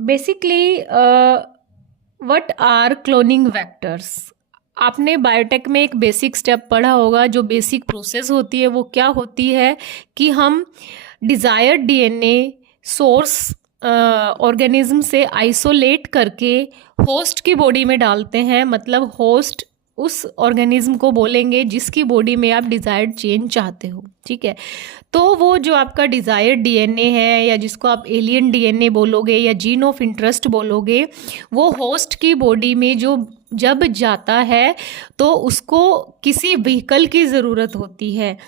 Basically what are cloning vectors. आपने biotech में एक बेसिक स्टेप पढ़ा होगा, जो बेसिक प्रोसेस होती है वो क्या होती है कि हम डिज़ायर्ड डीएनए सोर्स ऑर्गेनिज्म से आइसोलेट करके होस्ट की बॉडी में डालते हैं। मतलब होस्ट उस ऑर्गेनिज्म को बोलेंगे जिसकी बॉडी में आप डिज़ायर्ड चेंज चाहते हो, ठीक है। तो वो जो आपका डिज़ायर्ड डीएनए है, या जिसको आप एलियन डीएनए बोलोगे या जीन ऑफ इंटरेस्ट बोलोगे, वो होस्ट की बॉडी में जो जब जाता है तो उसको किसी व्हीकल की ज़रूरत होती है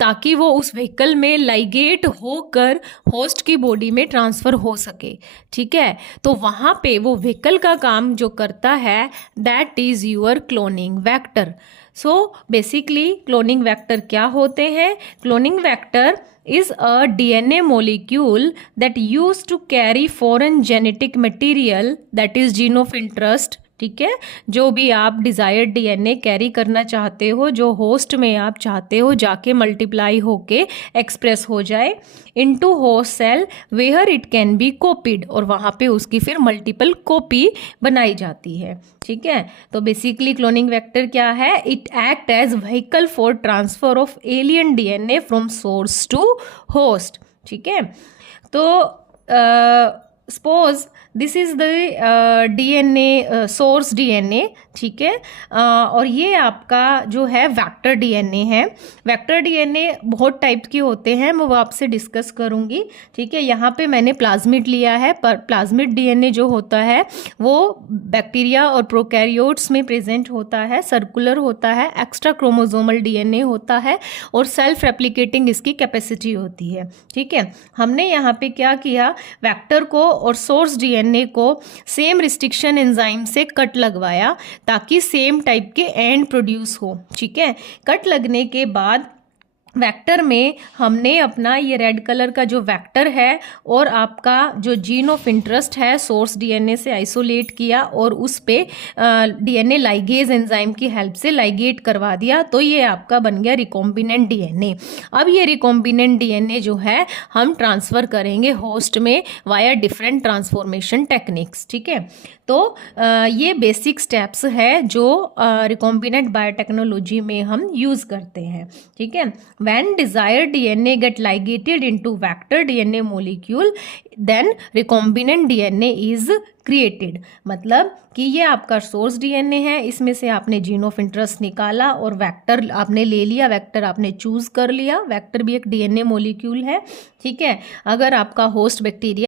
ताकि वो उस व्हीकल में लाइगेट होकर होस्ट की बॉडी में ट्रांसफ़र हो सके, ठीक है। तो वहाँ पे वो व्हीकल का काम जो करता है, that is your cloning vector. So basically cloning vector क्या होते हैं? Cloning vector is a DNA molecule that used to carry foreign genetic material, that is gene of interest, ठीक है। जो भी आप डिज़ायर्ड डीएनए कैरी करना चाहते हो, जो होस्ट में आप चाहते हो जाके मल्टीप्लाई होके एक्सप्रेस हो जाए into host cell where it can be copied, और वहाँ पे उसकी फिर मल्टीपल कॉपी बनाई जाती है, ठीक है। तो बेसिकली क्लोनिंग वेक्टर क्या है? It act as vehicle for transfer of alien DNA from source to host, ठीक है। तो suppose this is the DNA source DNA, ठीक है। और ये आपका जो है वेक्टर डीएनए है। वेक्टर डीएनए बहुत टाइप के होते हैं, मैं वो आपसे डिस्कस करूँगी, ठीक है। यहाँ पे मैंने प्लाज्मिड लिया है, पर प्लाज्मिड डीएनए जो होता है वो बैक्टीरिया और प्रोकैरियोट्स में प्रेजेंट होता है, सर्कुलर होता है, एक्स्ट्रा क्रोमोसोमल डीएनए होता है और सेल्फ रेप्लिकेटिंग इसकी कैपेसिटी होती है, ठीक है। हमने यहाँ पे क्या किया, वेक्टर को और सोर्स डीएनए को सेम रिस्ट्रिक्शन एंजाइम से कट लगवाया ताकि सेम टाइप के एंड प्रोड्यूस हो, ठीक है। कट लगने के बाद वेक्टर में हमने अपना ये रेड कलर का जो वेक्टर है और आपका जो जीन ऑफ इंटरेस्ट है सोर्स डीएनए से आइसोलेट किया और उस पे डीएनए लाइगेज एंजाइम की हेल्प से लाइगेट करवा दिया, तो ये आपका बन गया रिकॉम्बिनेंट डीएनए। अब ये रिकॉम्बिनेंट डीएनए जो है हम ट्रांसफ़र करेंगे होस्ट में वाया डिफरेंट ट्रांसफॉर्मेशन टेक्निक्स, ठीक है। तो ये बेसिक स्टेप्स है जो रिकॉम्बिनेंट बायोटेक्नोलॉजी में हम यूज़ करते हैं, ठीक है। When desired DNA get ligated into vector DNA molecule, then recombinant DNA is created। मतलब कि ये आपका सोर्स डीएनए है, इसमें से आपने जीन ऑफ इंटरेस्ट निकाला और वेक्टर आपने ले लिया, वेक्टर आपने चूज कर लिया। वेक्टर भी एक डीएनए मॉलिक्यूल है, ठीक है। अगर आपका होस्ट बैक्टीरिया